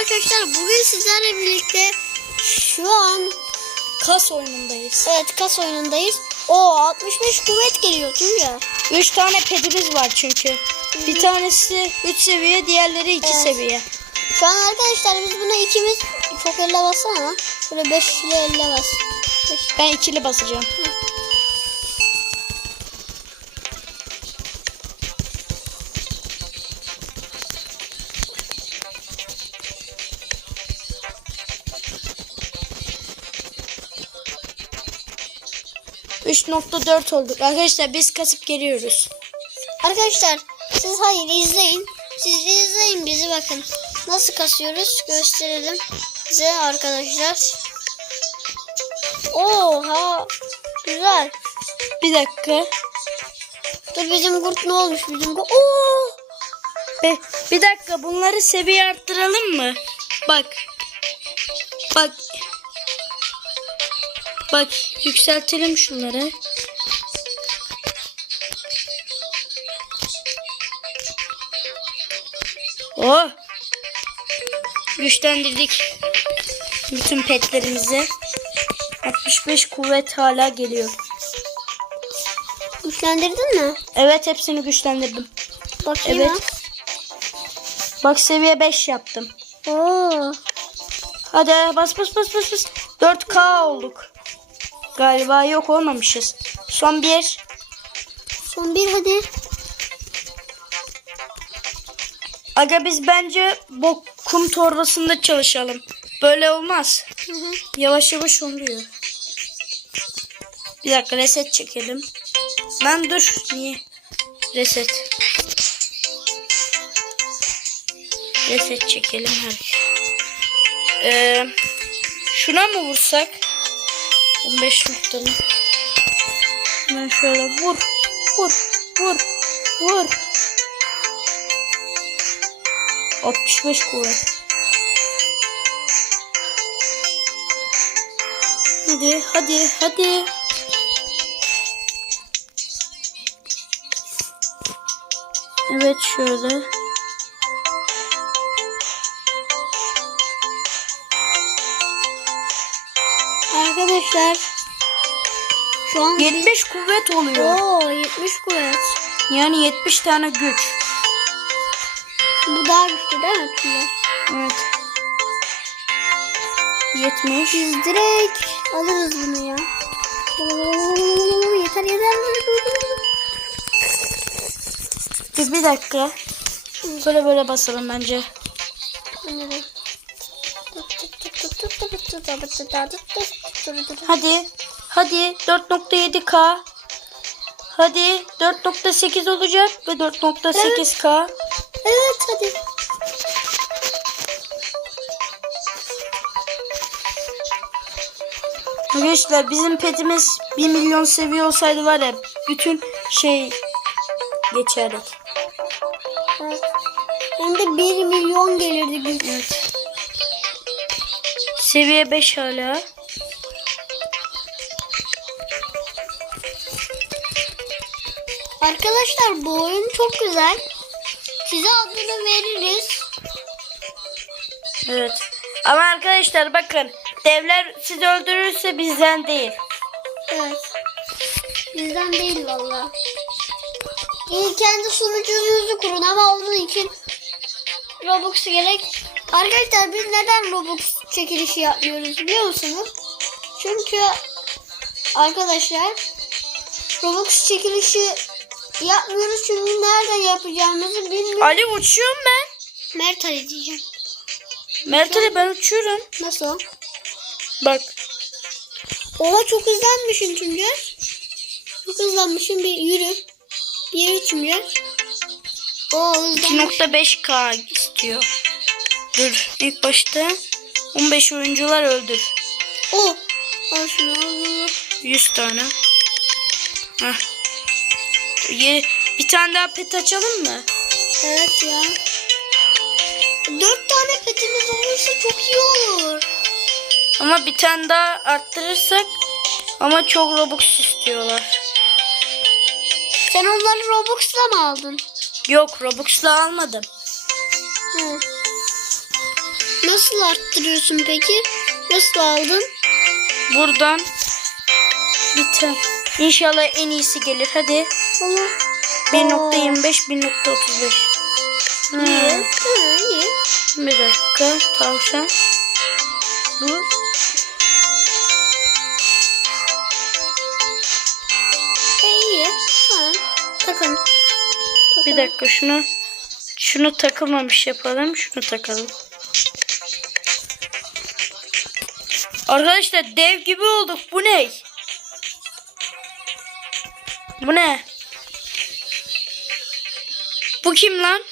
arkadaşlar. Bugün sizlerle birlikte şu an Kas oyunundayız. evet kas oyunundayız. O 65 kuvvet geliyor Tunca. 3 tane pedimiz var çünkü. Bir tanesi 3 seviye, diğerleri 2 Evet. seviye. Şu an arkadaşlar biz buna ikimiz çok elle bassana. Şöyle 5 ile elle bas. Beş. Ben ikili basacağım. ...3.4 olduk. Arkadaşlar biz kasıp geliyoruz. Arkadaşlar siz hayır izleyin. Siz izleyin bizi bakın. Nasıl kasıyoruz gösterelim size arkadaşlar. Oha güzel. Bir dakika. Dur bizim kurt ne olmuş bizim kurt. Oo! Be, bir dakika bunları seviye arttıralım mı? Bak. Bak. Bak yükseltelim şunları. Oh. Güçlendirdik. Bütün petlerimizi. 65 kuvvet hala geliyor. Güçlendirdin mi? Evet hepsini güçlendirdim. Bakayım Evet. Bak seviye 5 yaptım. Oo. Hadi bas bas bas bas bas. 4K olduk. Galiba yok olmamışız. Son bir. Son bir hadi. Aga biz bence bu kum torbasında çalışalım. Böyle olmaz. Hı hı. Yavaş yavaş oluyor. Bir dakika reset çekelim. Lan dur. Niye? Reset. Reset çekelim her. Ee, şuna mı vursak? 15 noktanı. Hemen şöyle vur. Vur. Vur. Vur. 65 kuvvet. Hadi hadi hadi. Evet şöyle. Arkadaşlar şu an 75 kuvvet oluyor. Oo 70 kuvvet. Yani 70 tane güç. Bu daha güçlü değil mi Tuna? Evet. 70. Biz direkt alırız bunu ya. Oo, yeter yeter. Bir, bir dakika. Böyle böyle basalım bence. Hadi. Hadi 4.7K. Hadi 4.8 olacak ve 4.8K. Evet hadi. Arkadaşlar bizim petimiz 1 milyon seviye olsaydı var ya bütün şey geçerdik. Evet. Hem de 1 milyon gelirdi güç. Evet. Seviye 5 hala. Arkadaşlar bu oyun çok güzel. Size adını veririz. Evet. Ama arkadaşlar bakın devler sizi öldürürse bizden değil. Evet. Bizden değil valla. İyi kendi sunucunuzu kurun ama onun için Robux gerek. Arkadaşlar biz neden Robux çekilişi yapmıyoruz biliyor musunuz? Çünkü arkadaşlar Robux çekilişi yapmıyoruz çünkü nereden yapacağımızı bilmiyoruz. Ali uçuyorum ben. Mert Ali diyeceğim. Mert Ali ben uçuyorum. Nasıl? Bak. Oha çok hızlanmışsın Tuncer. Çok hızlanmışsın bir yürü. Bir yürü Tuncer. Oo hızlanmış. 2.5K istiyor. Dur ilk başta 15 oyuncular öldür. Oo. Al şunu al. 100 tane. Heh. Ye- Bir tane daha pet açalım mı? Evet ya. Dört tane petimiz olursa çok iyi olur. Ama bir tane daha arttırırsak ama çok Robux istiyorlar. Sen onları Robux'la mı aldın? Yok Robux'la almadım. Hı. Nasıl arttırıyorsun peki? Nasıl aldın? Buradan bir tane. İnşallah en iyisi gelir. Hadi. Allah. 1.25 1.35. Hmm. İyi. Ha, iyi. Bir dakika tavşan. Bu. Takın. bir dakika şunu şunu takılmamış yapalım. Şunu takalım. Arkadaşlar dev gibi olduk. Bu ne? Bu ne? Bu kim lan?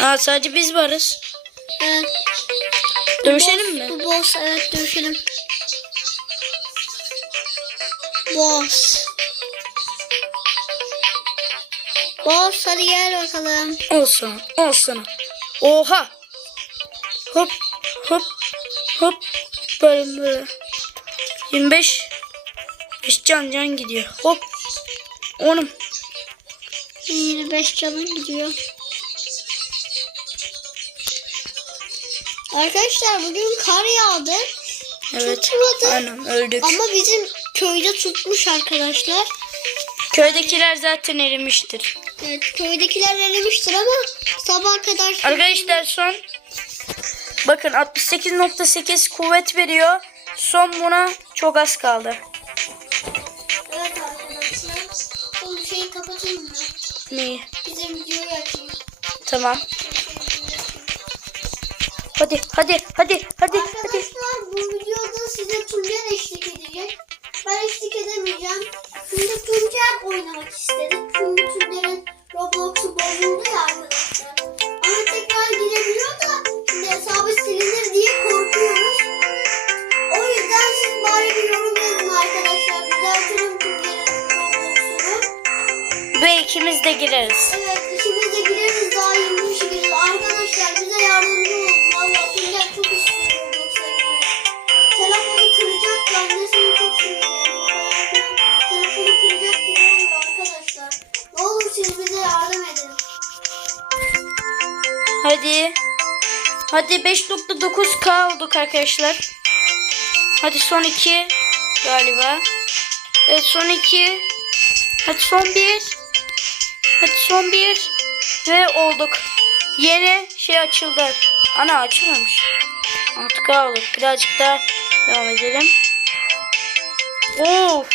Aa sadece biz varız. Evet. Dövüşelim Boss, mi? Bu boss evet dövüşelim. Boss. Boss hadi gel bakalım. Al sana. Al sana. Oha. Hop. Hop. Hop. Böyle böyle. 25. 5 can can gidiyor. Hop. Onum. 25 canım gidiyor. Arkadaşlar bugün kar yağdı. Evet. Tutmadı. Aynen öldük. Ama bizim köyde tutmuş arkadaşlar. Köydekiler zaten erimiştir. Evet köydekiler erimiştir ama sabah kadar Arkadaşlar son. Bakın 68.8 kuvvet veriyor. Son buna çok az kaldı. Neyi? Bizim videoyu açayım. Tamam. Hadi hadi hadi hadi hadi. Arkadaşlar bu videoda size Tuncer eşlik edecek. Ben eşlik edemeyeceğim. Şimdi Tuncer oynamak istedik. Çünkü Tuncer'in Roblox'u bozuldu ya arkadaşlar. Ama tekrar girebiliyor da şimdi hesabı silinir diye korkuyoruz. İkimiz de gireriz. Evet işimize gireriz daha 20 kişi gireriz. Arkadaşlar bize yardımcı olun. Valla Tuncer çok istiyor Roblox'a girmek. Telefonu kıracak da annesini çok sinirleniyor. Telefonu kıracak gibi oluyor arkadaşlar. Ne olur siz bize yardım edin. Hadi. Hadi 5.9K olduk arkadaşlar. Hadi son 2 galiba. Evet son 2. Hadi son 1. Hadi son 1. Ve olduk. Yeni şey açıldı. Ana açılmamış. 6K olduk. Birazcık daha devam edelim. Oo.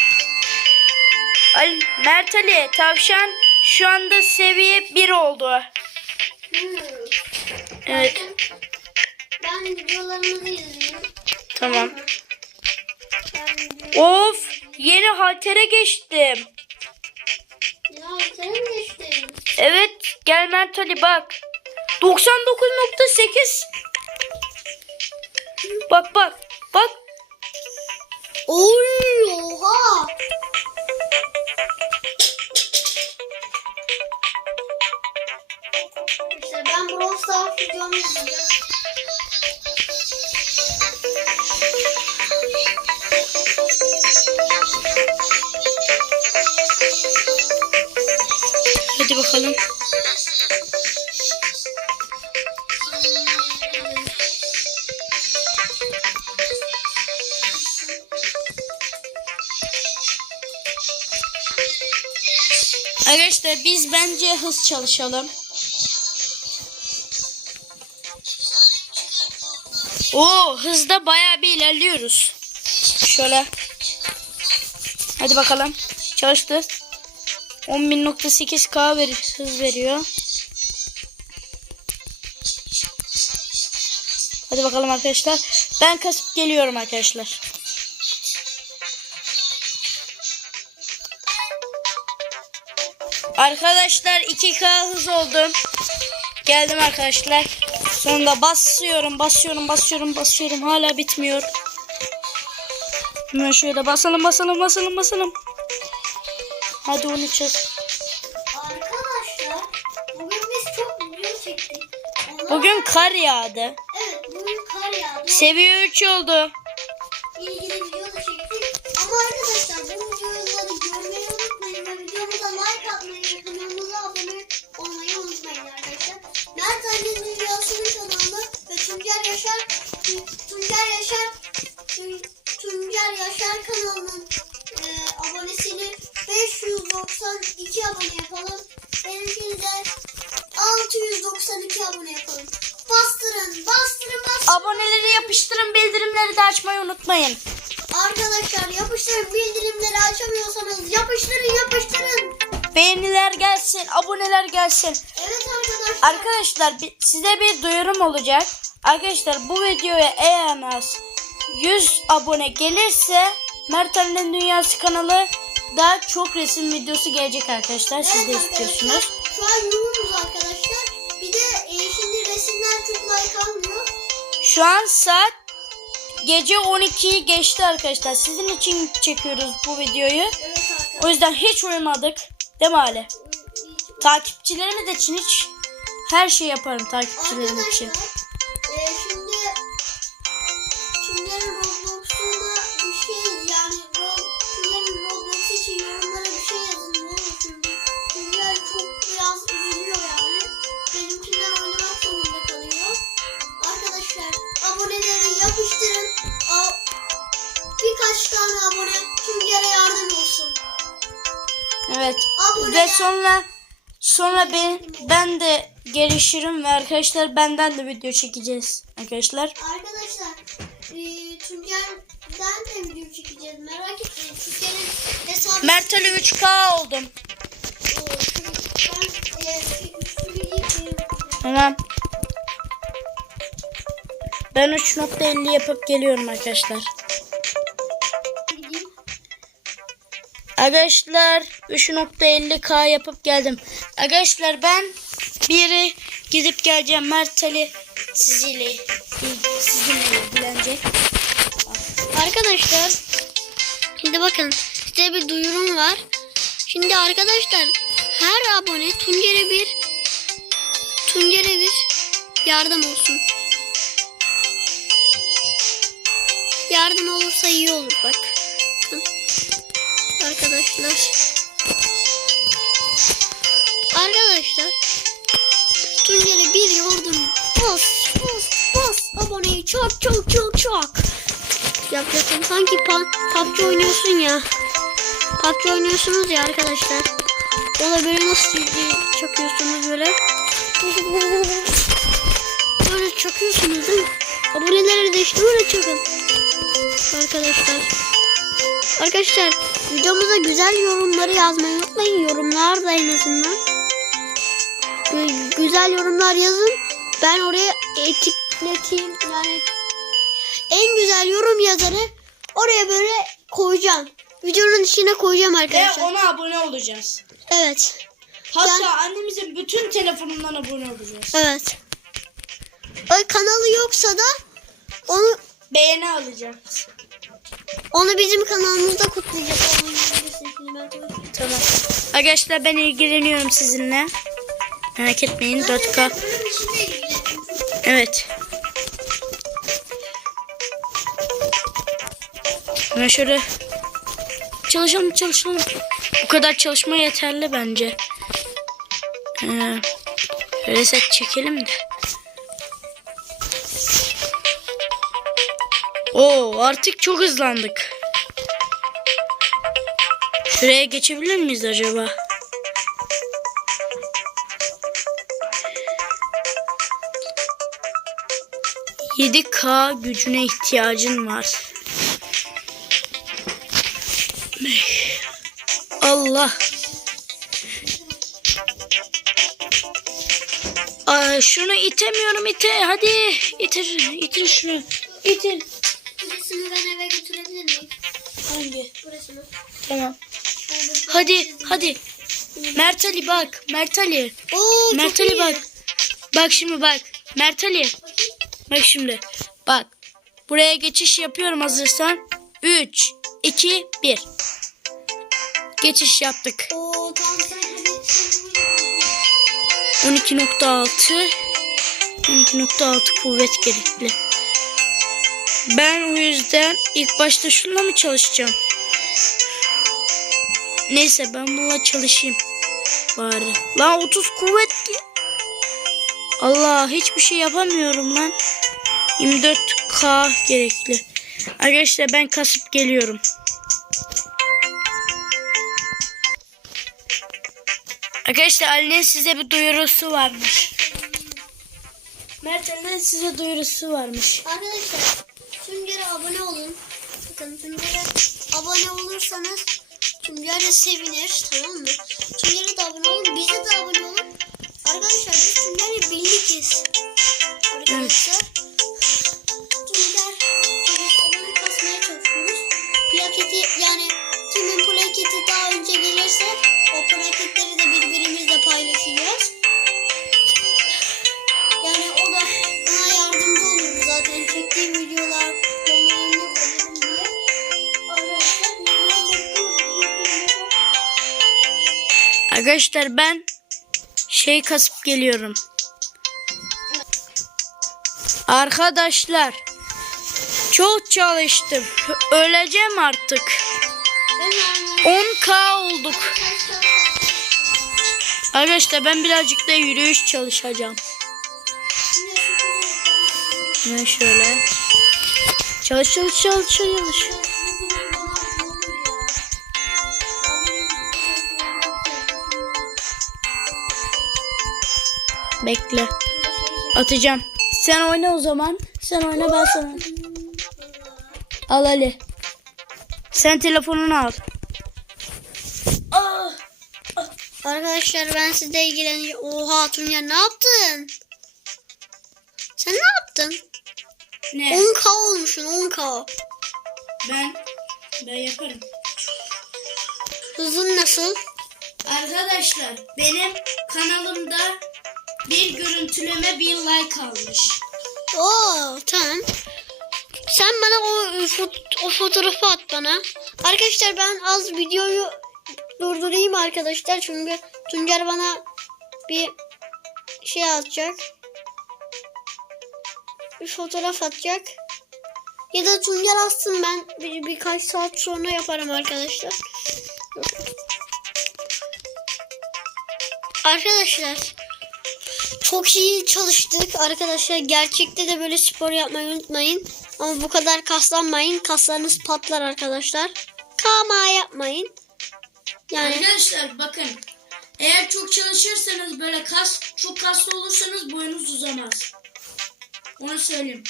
Ali, Mert Ali tavşan şu anda seviye 1 oldu. Hmm. Evet. Ben videolarımızı izleyeyim. Tamam. Of yeni haltere geçtim. Ya sen mi geçtin? Evet gel Mert Ali bak. 99.8 Bak bak bak. Oy oha. İşte ben Brawl Stars videomu izleyeceğim. Hadi bakalım. Arkadaşlar biz bence hız çalışalım. Oo hızda bayağı bir ilerliyoruz. Şöyle. Hadi bakalım. Çalıştı. 10.8K verir, hız veriyor. Hadi bakalım arkadaşlar. Ben kasıp geliyorum arkadaşlar. Arkadaşlar 2K hız oldum. Geldim arkadaşlar. Sonunda basıyorum, basıyorum, basıyorum, basıyorum. Hala bitmiyor. Hemen şöyle basalım, basalım, basalım, basalım. Hadi 13 hız. Arkadaşlar bugün biz çok video çektik. Onlar- Bugün kar yağdı. Evet bugün kar yağdı. Seviye 3 oldu. ilgili video da çektik. Ama arkadaşlar bu videoları görmeyi unutmayın ve videomuza like atmayı kanalımıza abone olmayı unutmayın arkadaşlar. Mert Ali'nin Dünyası'nın kanalını ve Tuncer Yaşar Tuncer Yaşar 592 abone yapalım. Benimkini de 692 abone yapalım. Bastırın, bastırın, bastırın. Aboneleri yapıştırın bildirimleri de açmayı unutmayın. Arkadaşlar yapıştırın bildirimleri açamıyorsanız yapıştırın yapıştırın. Beğeniler gelsin, aboneler gelsin. Evet arkadaşlar. Arkadaşlar size bir duyurum olacak. Arkadaşlar bu videoya eğer en az 100 abone gelirse Mert Ali'nin Dünyası kanalı daha çok resim videosu gelecek arkadaşlar. Siz de Evet istiyorsunuz. arkadaşlar, Şu an yoğunuz arkadaşlar. Bir de e, şimdi resimler çok like almıyor. Şu an saat gece 12'yi geçti arkadaşlar. Sizin için çekiyoruz bu videoyu. Evet arkadaşlar. O yüzden hiç uyumadık. Değil mi Ali? Takipçilerimiz için hiç her şey yaparım takipçilerim için. Ve sonra sonra ben ben de gelişirim ve arkadaşlar benden de video çekeceğiz arkadaşlar. Arkadaşlar e, Tuncer'den de video çekeceğiz. Merak etmeyin. Tuncer'in hesabı... Mert Ali 3K oldum. Tamam. Ben 3.50 yapıp geliyorum arkadaşlar. Arkadaşlar 3.50k yapıp geldim. Arkadaşlar ben biri gidip geleceğim. Mert Ali sizinle sizinle ilgilenecek. Arkadaşlar şimdi bakın size bir duyurum var. Şimdi arkadaşlar her abone Tuncer'e bir Tuncer'e bir yardım olsun. Yardım olursa iyi olur bak. Arkadaşlar. Arkadaşlar Tuncer'e bir yardım. Bas bas bas aboneyi çok çok çok çok. Yapacaksın sanki PUBG oynuyorsun ya. PUBG oynuyorsunuz ya arkadaşlar. O da böyle nasıl çakıyorsunuz böyle. Böyle çakıyorsunuz değil mi? Aboneleri de işte böyle çakın. Arkadaşlar. Arkadaşlar videomuza güzel yorumları yazmayı unutmayın. Yorumlar da en azından. Gü- güzel yorumlar yazın. Ben oraya etikleteyim. Yani en güzel yorum yazarı oraya böyle koyacağım. Videonun içine koyacağım Ve arkadaşlar. ona abone olacağız. Evet. Hatta Ben- annemizin bütün telefonundan abone olacağız. Evet. O kanalı yoksa da onu Beğeni alacağız. Onu bizim kanalımızda kutlayacağız. Tamam. Arkadaşlar ben ilgileniyorum sizinle. Merak etmeyin 4K. Evet. Ben şöyle çalışalım çalışalım. Bu kadar çalışma yeterli bence. Ee, reset çekelim de. Oo artık çok hızlandık. Şuraya geçebilir miyiz acaba? Yedi K gücüne ihtiyacın var. Allah. Aa, şunu itemiyorum ite. Hadi itir. itir şunu. İtir. Tamam. Hadi hadi. Mert Ali bak. Mert Ali. Oo, Mert Ali bak. Bak şimdi bak. Mert Ali. Bak şimdi. Bak. Buraya geçiş yapıyorum hazırsan. 3, 2, 1. Geçiş yaptık. Oo tamam sen hadi sen bunu 12.6 12.6 kuvvet gerekli. Ben o yüzden ilk başta şununla mı çalışacağım? Neyse ben bununla çalışayım. Bari. Lan 30 kuvvet ki. Allah hiçbir şey yapamıyorum lan. 24K gerekli. Arkadaşlar ben kasıp geliyorum. Arkadaşlar Ali'nin size bir duyurusu varmış. Mert Ali'nin size duyurusu varmış. Arkadaşlar Tuncer'e abone olun. Bakın Tuncer'e abone olursanız Tuncer de sevinir tamam mı? Tuncer'e de abone olun. Bize de abone olun. Arkadaşlar biz Tuncer'le birlikiz. Arkadaşlar. Tuncer biz abone kasmaya çalışıyoruz. Plaketi yani kimin plaketi daha önce gelirse o plaketleri de birbirimizle paylaşacağız. Yani o da ona yardımcı olur zaten çektiğim videolar Arkadaşlar ben şey kasıp geliyorum. Arkadaşlar çok çalıştım. Öleceğim artık. Ben 10k olduk. Arkadaşlar ben birazcık da yürüyüş çalışacağım. Ben şöyle. Çalış çalış çalış çalış. Bekle. Atacağım. Sen oyna o zaman. Sen oyna ben sana. Al Ali. Sen telefonunu al. Ah! Arkadaşlar ben sizle ilgileneceğim. Oha Tunya ne yaptın? Sen ne yaptın? Ne? 10k olmuşsun 10k. Ben ben yaparım. Hızın nasıl? Arkadaşlar benim kanalımda bir görüntüleme bir like almış. Oo tamam. Sen bana o, fot- o fotoğrafı at bana. Arkadaşlar ben az videoyu durdurayım arkadaşlar. Çünkü Tuncer bana bir şey atacak. Bir fotoğraf atacak. Ya da Tuncer atsın ben bir, birkaç saat sonra yaparım arkadaşlar. Arkadaşlar çok iyi çalıştık arkadaşlar. Gerçekte de böyle spor yapmayı unutmayın. Ama bu kadar kaslanmayın. Kaslarınız patlar arkadaşlar. Kama yapmayın. Yani Arkadaşlar bakın. Eğer çok çalışırsanız böyle kas çok kaslı olursanız boyunuz uzamaz. Onu söyleyeyim.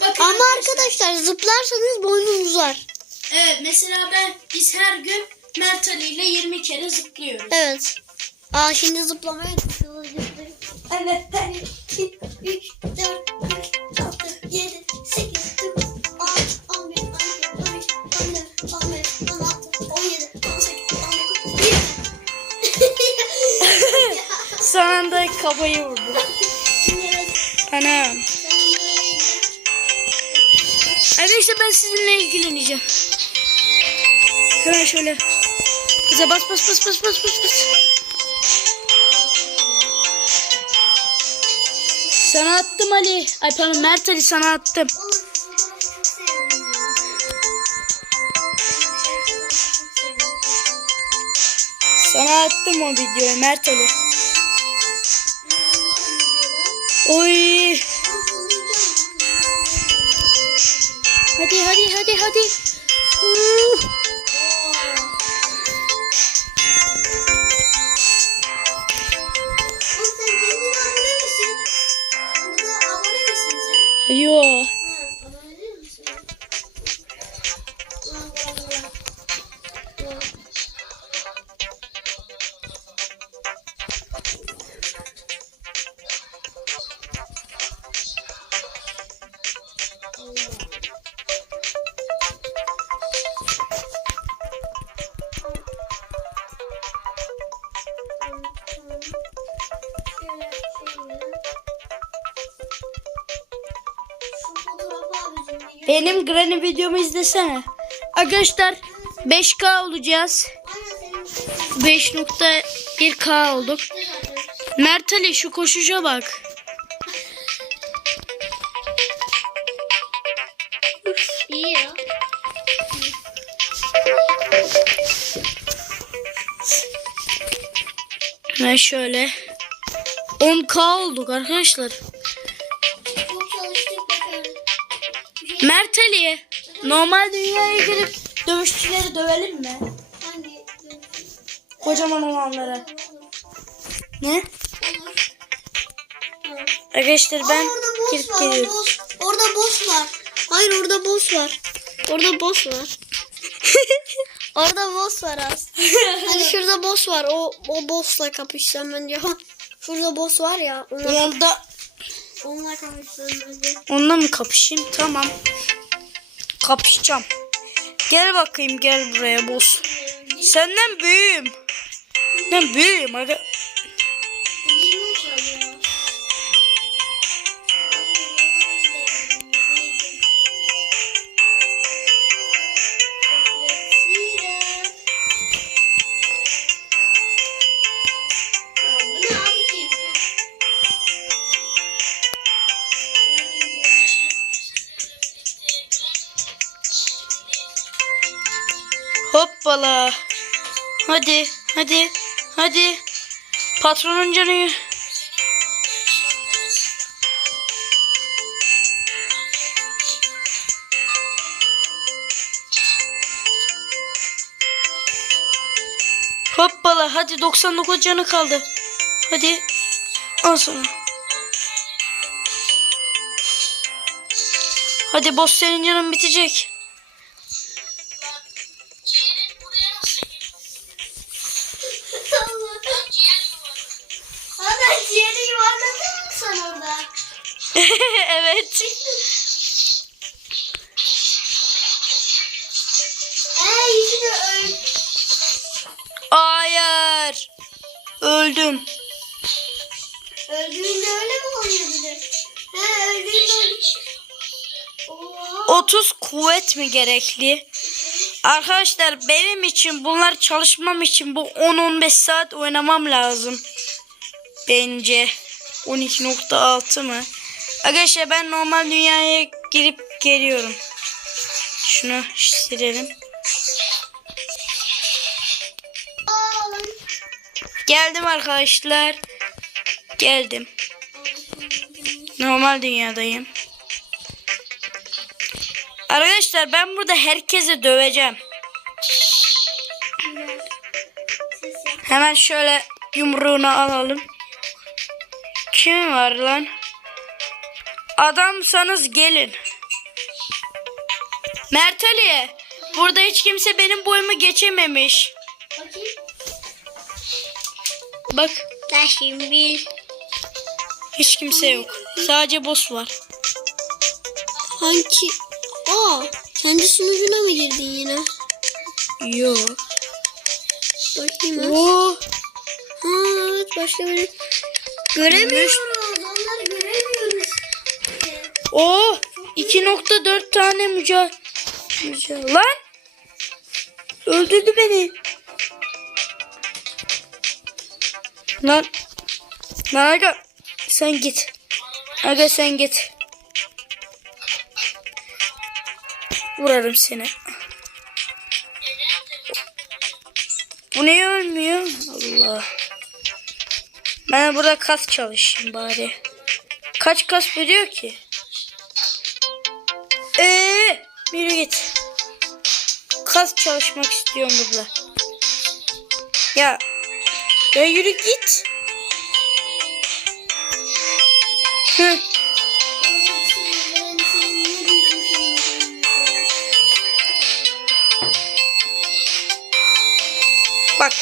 Bakın ama arkadaşlar zıplarsanız boynun uzar. Evet mesela ben biz her gün Mert Ali ile 20 kere zıplıyoruz. Evet. Aa şimdi zıplamaya çalışıyoruz. Evet. 2, 3, 4, 5, 6, 7, 8, 9, 10, 11, 12, 13, 14, 15, 16, 17, 18, 19, 20. Son anda kafayı vurdu. Anam. Arkadaşlar ben sizinle ilgileneceğim. Hemen şöyle. Kıza bas bas bas bas bas bas bas. Sana attım Ali. Ay pardon Mert Ali sana attım. Sana attım o videoyu Mert Ali. Oy. Hadi hadi hadi hadi. Uh. Benim Granny videomu izlesene. Arkadaşlar 5K olacağız. 5.1K olduk. Mert Ali şu koşuşa bak. İyi ya. Ben şöyle. 10k olduk arkadaşlar. Mert Ali normal dünyaya girip dövüşçüleri dövelim mi? hangi? Kocaman olanlara. Ne? Arkadaşlar ben Aa, orada boss girip var. geliyorum. Boss. Orada boss var. Hayır orada boss var. Orada boss var. orada boss var aslında. hani şurada boss var. O o boss'la kapışsam bence. Ha, şurada boss var ya. Onunla, Onda onunla bence. onunla mı kapışayım? Tamam. Kapışacağım. Gel bakayım gel buraya boss. Senden büyüğüm. Ben büyüğüm aga. Hadi hadi hadi. Patronun canı. Hoppala hadi 99 canı kaldı. Hadi. Al sana. Hadi boss senin canın bitecek. Gerekli? Arkadaşlar benim için bunlar çalışmam için bu 10-15 saat oynamam lazım. Bence 12.6 mı? Arkadaşlar ben normal dünyaya girip geliyorum. Şunu silelim. Geldim arkadaşlar. Geldim. Normal dünyadayım. Arkadaşlar ben burada herkese döveceğim. Hemen şöyle yumruğunu alalım. Kim var lan? Adamsanız gelin. Mert Ali. Burada hiç kimse benim boyumu geçememiş. Bakayım. Bak Taşım bil. hiç kimse yok. Sadece boss var. Hangi? Aa, kendi sunucuna mı girdin yine? Yok. Bakayım. Oo. Ha evet başka biri. Göremiyoruz. Onları göremiyoruz. Oo. 2.4 tane mücadele. Müca- Lan. Öldürdü beni. Lan. Lan aga. Sen git. Aga sen git. Vurarım seni. Bu niye ölmüyor? Allah. Ben burada kas çalışayım bari. Kaç kas veriyor ki? Eee, yürü git. Kas çalışmak istiyorum burada. Ya, ya yürü git. Hı.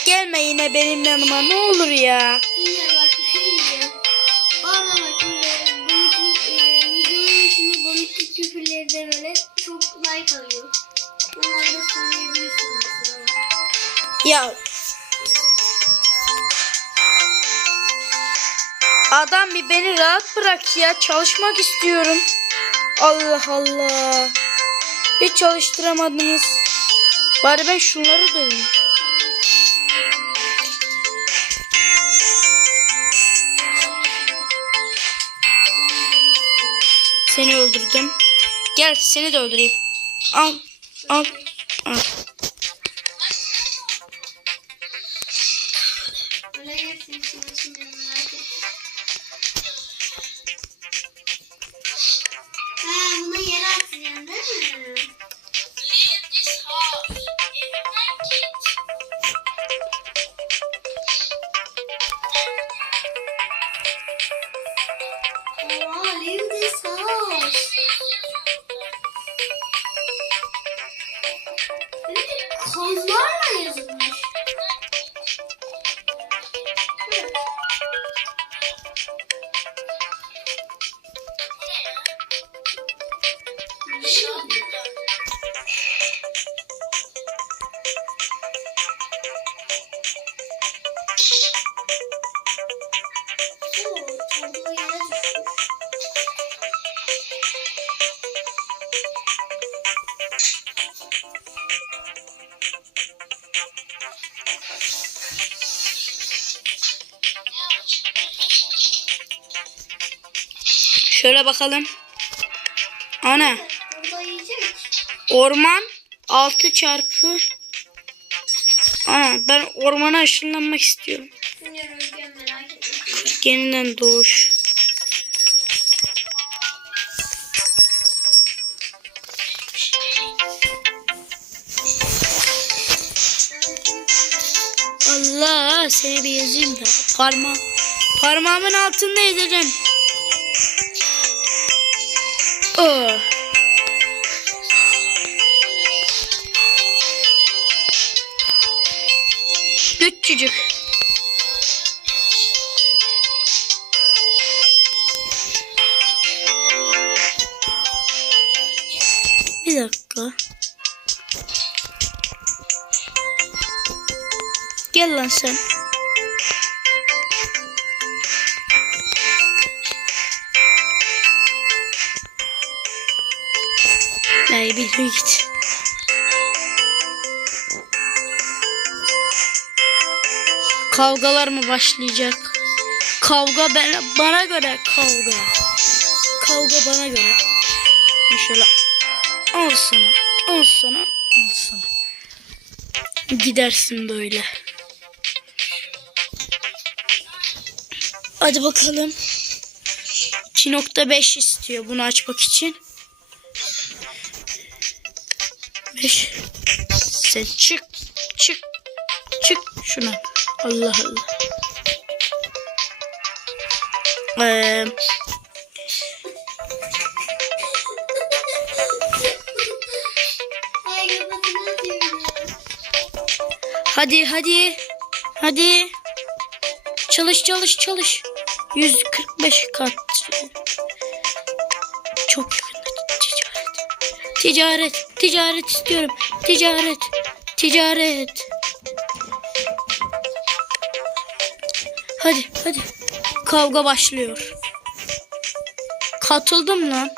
Gelme yine benim yanıma ne olur ya. Yine bak bir şey diyeceğim. Orada bak böyle boniklik, e, videonun içinde boniklik küfürleri de böyle çok like alıyor. Onları da söyleyebilirsin mesela. Ya. Adam bir beni rahat bırak ya. Çalışmak istiyorum. Allah Allah. Hiç çalıştıramadınız. Bari ben şunları döveyim. Seni öldürdüm. Gel seni de öldüreyim. Al. Al. Al. Öyle gelsin Şöyle bakalım. Ana. Orman 6 çarpı. Ana ben ormana ışınlanmak istiyorum. Yeniden doğuş. Allah seni bir yazayım da parma parmağımın altında ezeceğim. Oh. Küçücük. Bir dakika. Gel lan sen. bir git. Kavgalar mı başlayacak? Kavga ben, bana göre kavga. Kavga bana göre. Şöyle al sana, al sana, al sana. Gidersin böyle. Hadi bakalım. 2.5 istiyor bunu açmak için. 5. Sen çık, çık, çık şuna. Allah Allah. Diyorum. Hadi hadi. Hadi. Çalış çalış çalış. 145 kat. Çok yakında ticaret. Ticaret. Ticaret istiyorum. Ticaret. Ticaret. Hadi hadi. Kavga başlıyor. Katıldım lan.